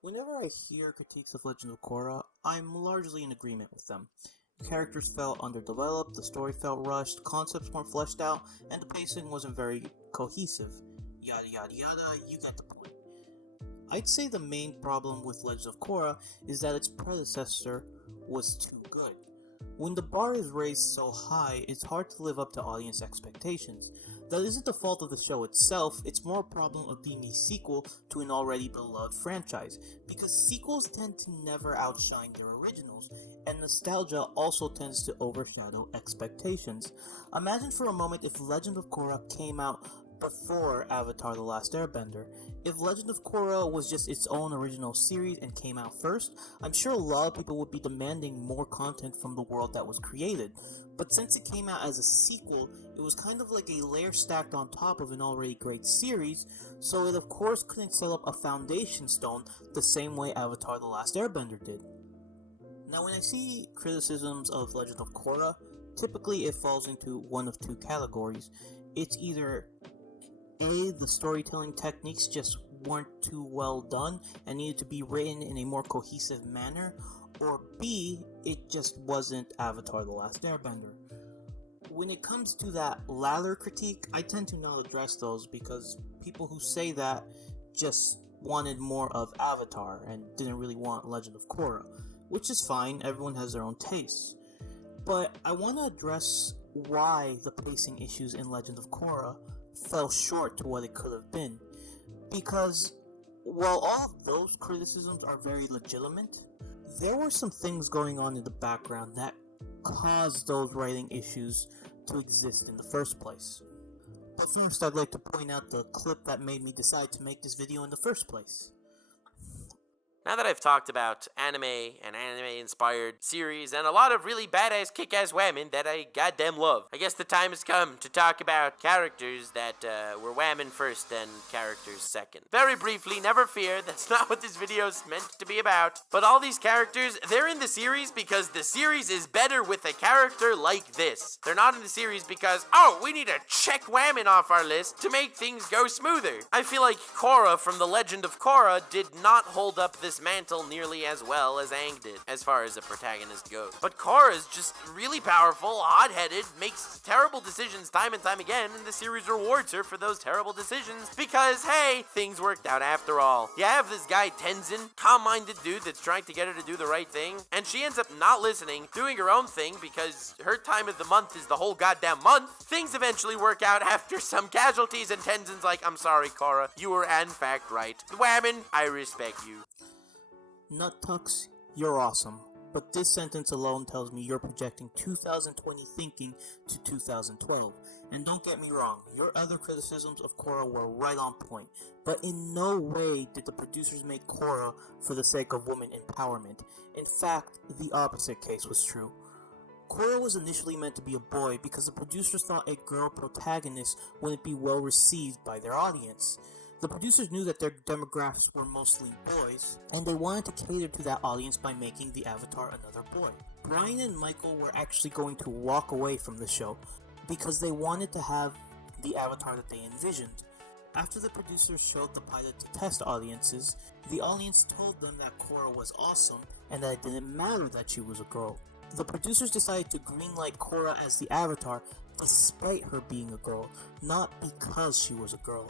Whenever I hear critiques of Legend of Korra, I'm largely in agreement with them. The characters felt underdeveloped, the story felt rushed, concepts weren't fleshed out, and the pacing wasn't very cohesive. Yada yada yada, you get the point. I'd say the main problem with Legend of Korra is that its predecessor was too good. When the bar is raised so high, it's hard to live up to audience expectations. That isn't the fault of the show itself, it's more a problem of being a sequel to an already beloved franchise, because sequels tend to never outshine their originals, and nostalgia also tends to overshadow expectations. Imagine for a moment if Legend of Korra came out before Avatar The Last Airbender. If Legend of Korra was just its own original series and came out first, I'm sure a lot of people would be demanding more content from the world that was created. But since it came out as a sequel, it was kind of like a layer stacked on top of an already great series, so it of course couldn't set up a foundation stone the same way Avatar The Last Airbender did. Now when I see criticisms of Legend of Korra, typically it falls into one of two categories. It's either A, the storytelling techniques just weren't too well done and needed to be written in a more cohesive manner, or B, it just wasn't Avatar The Last Airbender. When it comes to that latter critique, I tend to not address those because people who say that just wanted more of Avatar and didn't really want Legend of Korra, which is fine, everyone has their own tastes. But I want to address why the pacing issues in Legend of Korra fell short to what it could have been. Because while all of those criticisms are very legitimate, there were some things going on in the background that caused those writing issues to exist in the first place. But first, I'd like to point out the clip that made me decide to make this video in the first place. Now that I've talked about anime and anime-inspired series and a lot of really badass kick-ass women that I goddamn love, I guess the time has come to talk about characters that were whammon first and characters second. Very briefly, never fear, that's not what this video is meant to be about. But all these characters, they're in the series because the series is better with a character like this. They're not in the series because, oh, we need to check whammon off our list to make things go smoother. I feel like Korra from The Legend of Korra did not hold up this mantle nearly as well as Aang did, as far as a protagonist goes. But Korra is just really powerful, hot-headed, makes terrible decisions time and time again, and the series rewards her for those terrible decisions because, hey, things worked out after all. You have this guy Tenzin, calm-minded dude that's trying to get her to do the right thing, and she ends up not listening, doing her own thing because her time of the month is the whole goddamn month. Things eventually work out after some casualties, and Tenzin's like, I'm sorry, Korra, you were in fact right. Whammon, I respect you. Nuttucks, you're awesome, but this sentence alone tells me you're projecting 2020 thinking to 2012. And don't get me wrong, your other criticisms of Korra were right on point, but in no way did the producers make Korra for the sake of women empowerment. In fact, the opposite case was true. Korra was initially meant to be a boy because the producers thought a girl protagonist wouldn't be well received by their audience. The producers knew that their demographics were mostly boys, and they wanted to cater to that audience by making the Avatar another boy. Brian and Michael were actually going to walk away from the show because they wanted to have the Avatar that they envisioned. After the producers showed the pilot to test audiences, the audience told them that Korra was awesome and that it didn't matter that she was a girl. The producers decided to greenlight Korra as the Avatar despite her being a girl, not because she was a girl.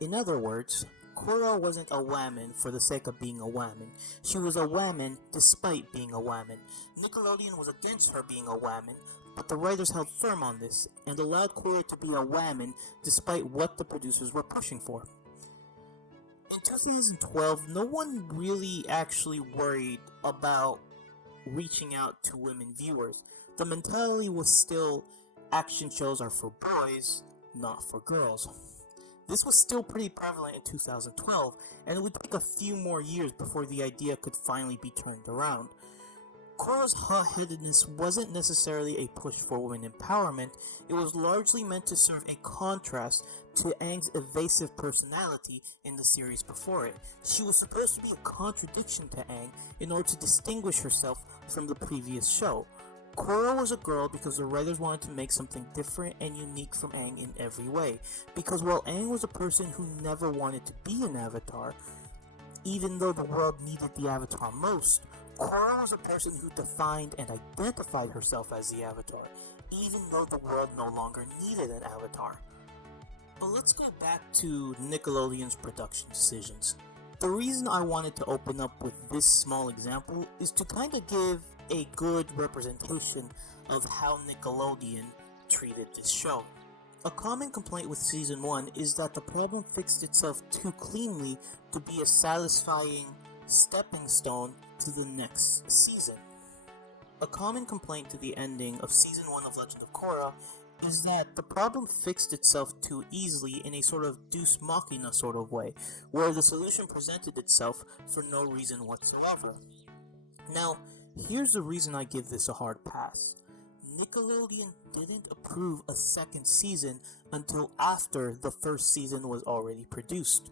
In other words, Korra wasn't a whammon for the sake of being a whammon. She was a whammon despite being a whammon. Nickelodeon was against her being a whammon, but the writers held firm on this and allowed Korra to be a whammon despite what the producers were pushing for. In 2012, no one really actually worried about reaching out to women viewers. The mentality was still action shows are for boys, not for girls. This was still pretty prevalent in 2012, and it would take a few more years before the idea could finally be turned around. Korra's hot-headedness wasn't necessarily a push for women empowerment, it was largely meant to serve a contrast to Aang's evasive personality in the series before it. She was supposed to be a contradiction to Aang in order to distinguish herself from the previous show. Korra was a girl because the writers wanted to make something different and unique from Aang in every way. Because while Aang was a person who never wanted to be an avatar, Even though the world needed the Avatar most, Korra was a person who defined and identified herself as the Avatar, even though the world no longer needed an Avatar. But let's go back to Nickelodeon's production decisions. The reason I wanted to open up with this small example is to kind of give a good representation of how Nickelodeon treated this show. A common complaint with Season 1 is that the problem fixed itself too cleanly to be a satisfying stepping stone to the next season. A common complaint to the ending of Season 1 of Legend of Korra is that the problem fixed itself too easily in a sort of Deus Machina sort of way, where the solution presented itself for no reason whatsoever. Now, here's the reason I give this a hard pass. Nickelodeon didn't approve a second season until after the first season was already produced.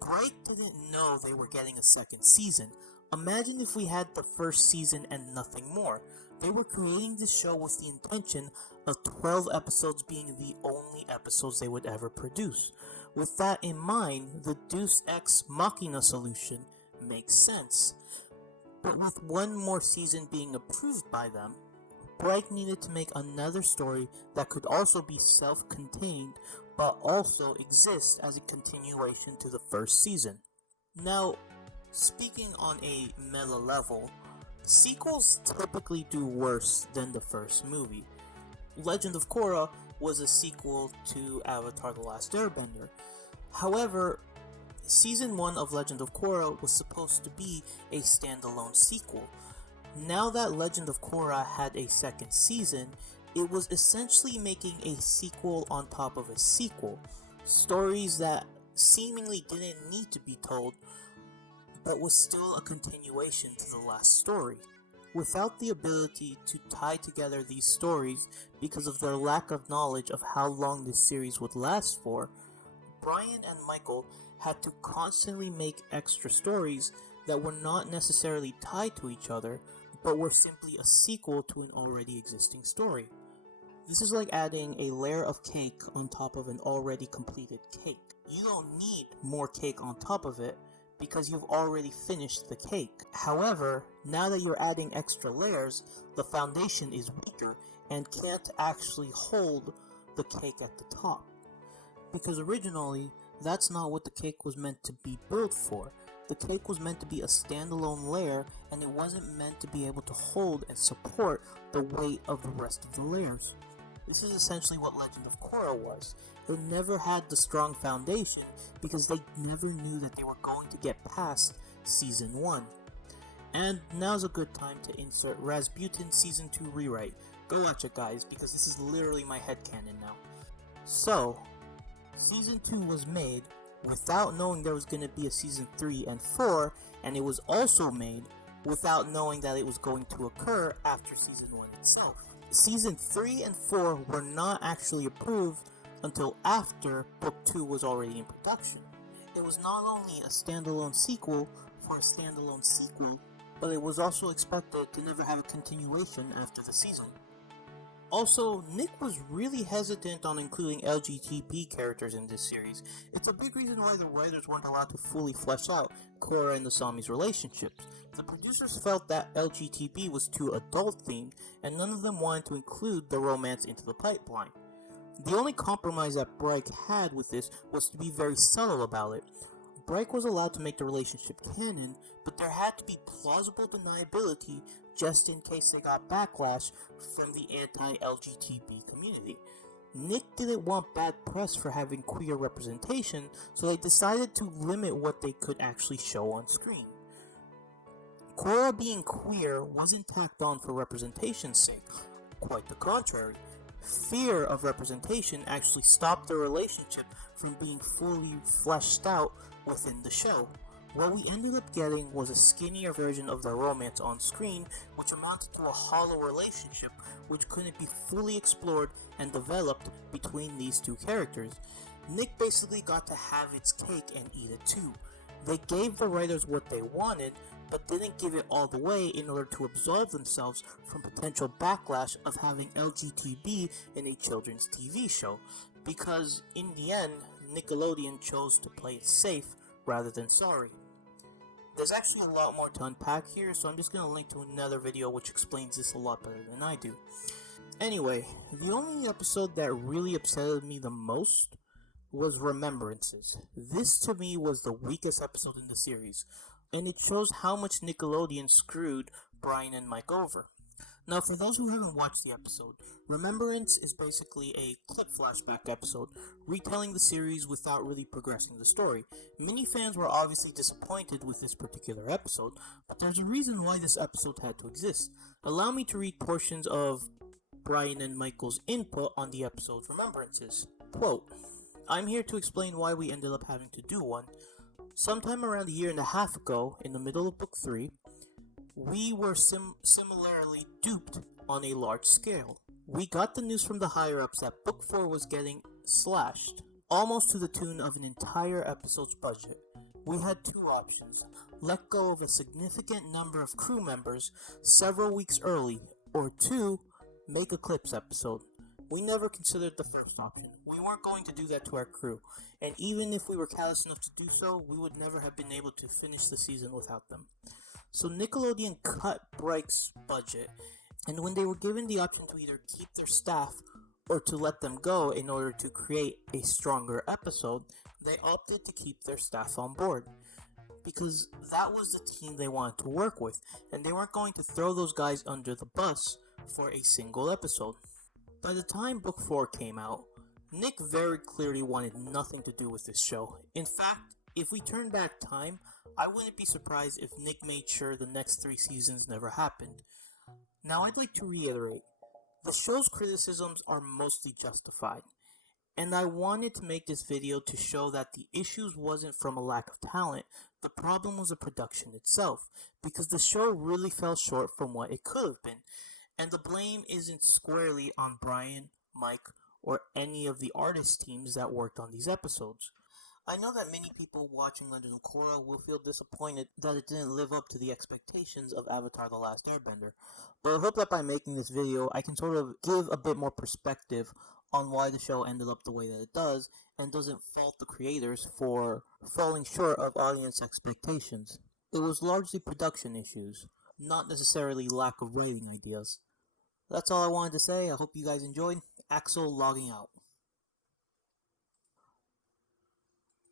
Bright didn't know they were getting a second season. Imagine if we had the first season and nothing more. They were creating this show with the intention of 12 episodes being the only episodes they would ever produce. With that in mind, the Deus Ex Machina solution makes sense. But with one more season being approved by them, Bright needed to make another story that could also be self-contained, but also exist as a continuation to the first season. Now, speaking on a meta level, sequels typically do worse than the first movie. Legend of Korra was a sequel to Avatar: The Last Airbender. However, Season 1 of Legend of Korra was supposed to be a standalone sequel. Now that Legend of Korra had a second season, it was essentially making a sequel on top of a sequel. Stories that seemingly didn't need to be told, but was still a continuation to the last story. Without the ability to tie together these stories because of their lack of knowledge of how long this series would last for, Brian and Michael had to constantly make extra stories that were not necessarily tied to each other, but were simply a sequel to an already existing story. This is like adding a layer of cake on top of an already completed cake. You don't need more cake on top of it because you've already finished the cake. However, now that you're adding extra layers, the foundation is weaker and can't actually hold the cake at the top. Because originally, that's not what the cake was meant to be built for. The cake was meant to be a standalone layer, and it wasn't meant to be able to hold and support the weight of the rest of the layers. This is essentially what Legend of Korra was. It never had the strong foundation because they never knew that they were going to get past Season 1. And now's a good time to insert Rasputin Season 2 rewrite. Go watch it, guys, because this is literally my headcanon now. So, Season 2 was made without knowing there was going to be a Season 3 and 4, and it was also made without knowing that it was going to occur after Season 1 itself. Season 3 and 4 were not actually approved until after Book 2 was already in production. It was not only a standalone sequel for a standalone sequel, but it was also expected to never have a continuation after the season. Also, Nick was really hesitant on including LGBT characters in this series. It's a big reason why the writers weren't allowed to fully flesh out Korra and the Asami's relationships. The producers felt that LGBT was too adult-themed, and none of them wanted to include the romance into the pipeline. The only compromise that Bryke had with this was to be very subtle about it. Bryke was allowed to make the relationship canon, but there had to be plausible deniability just in case they got backlash from the anti-LGBT community. Nick didn't want bad press for having queer representation, so they decided to limit what they could actually show on screen. Korra being queer wasn't tacked on for representation's sake, quite the contrary. Fear of representation actually stopped their relationship from being fully fleshed out within the show. What we ended up getting was a skinnier version of their romance on screen, which amounted to a hollow relationship which couldn't be fully explored and developed between these two characters. Nick basically got to have its cake and eat it too. They gave the writers what they wanted, but didn't give it all the way in order to absolve themselves from potential backlash of having LGTB in a children's TV show, because in the end, Nickelodeon chose to play it safe rather than sorry. There's actually a lot more to unpack here, so I'm just going to link to another video which explains this a lot better than I do. Anyway, the only episode that really upset me the most was Remembrances. This to me was the weakest episode in the series, and it shows how much Nickelodeon screwed Brian and Mike over. Now, for those who haven't watched the episode, Remembrance is basically a clip flashback episode, retelling the series without really progressing the story. Many fans were obviously disappointed with this particular episode, but there's a reason why this episode had to exist. Allow me to read portions of Brian and Michael's input on the episode's Remembrances. Quote, "I'm here to explain why we ended up having to do one. Sometime around a year and a half ago, in the middle of Book 3, we were similarly duped on a large scale. We got the news from the higher-ups that Book 4 was getting slashed, almost to the tune of an entire episode's budget. We had two options: let go of a significant number of crew members several weeks early, or two, make a clips episode. We never considered the first option. We weren't going to do that to our crew, and even if we were callous enough to do so, we would never have been able to finish the season without them. So Nickelodeon cut Brike's budget, and when they were given the option to either keep their staff or to let them go in order to create a stronger episode, they opted to keep their staff on board, because that was the team they wanted to work with, and they weren't going to throw those guys under the bus for a single episode. By the time Book 4 came out, Nick very clearly wanted nothing to do with this show. In fact, if we turn back time, I wouldn't be surprised if Nick made sure the next 3 seasons never happened. Now, I'd like to reiterate, the show's criticisms are mostly justified, and I wanted to make this video to show that the issues wasn't from a lack of talent, the problem was the production itself, because the show really fell short from what it could have been, and the blame isn't squarely on Brian, Mike, or any of the artist teams that worked on these episodes. I know that many people watching Legend of Korra will feel disappointed that it didn't live up to the expectations of Avatar The Last Airbender, but I hope that by making this video, I can sort of give a bit more perspective on why the show ended up the way that it does, and doesn't fault the creators for falling short of audience expectations. It was largely production issues, not necessarily lack of writing ideas. That's all I wanted to say. I hope you guys enjoyed. Axel logging out.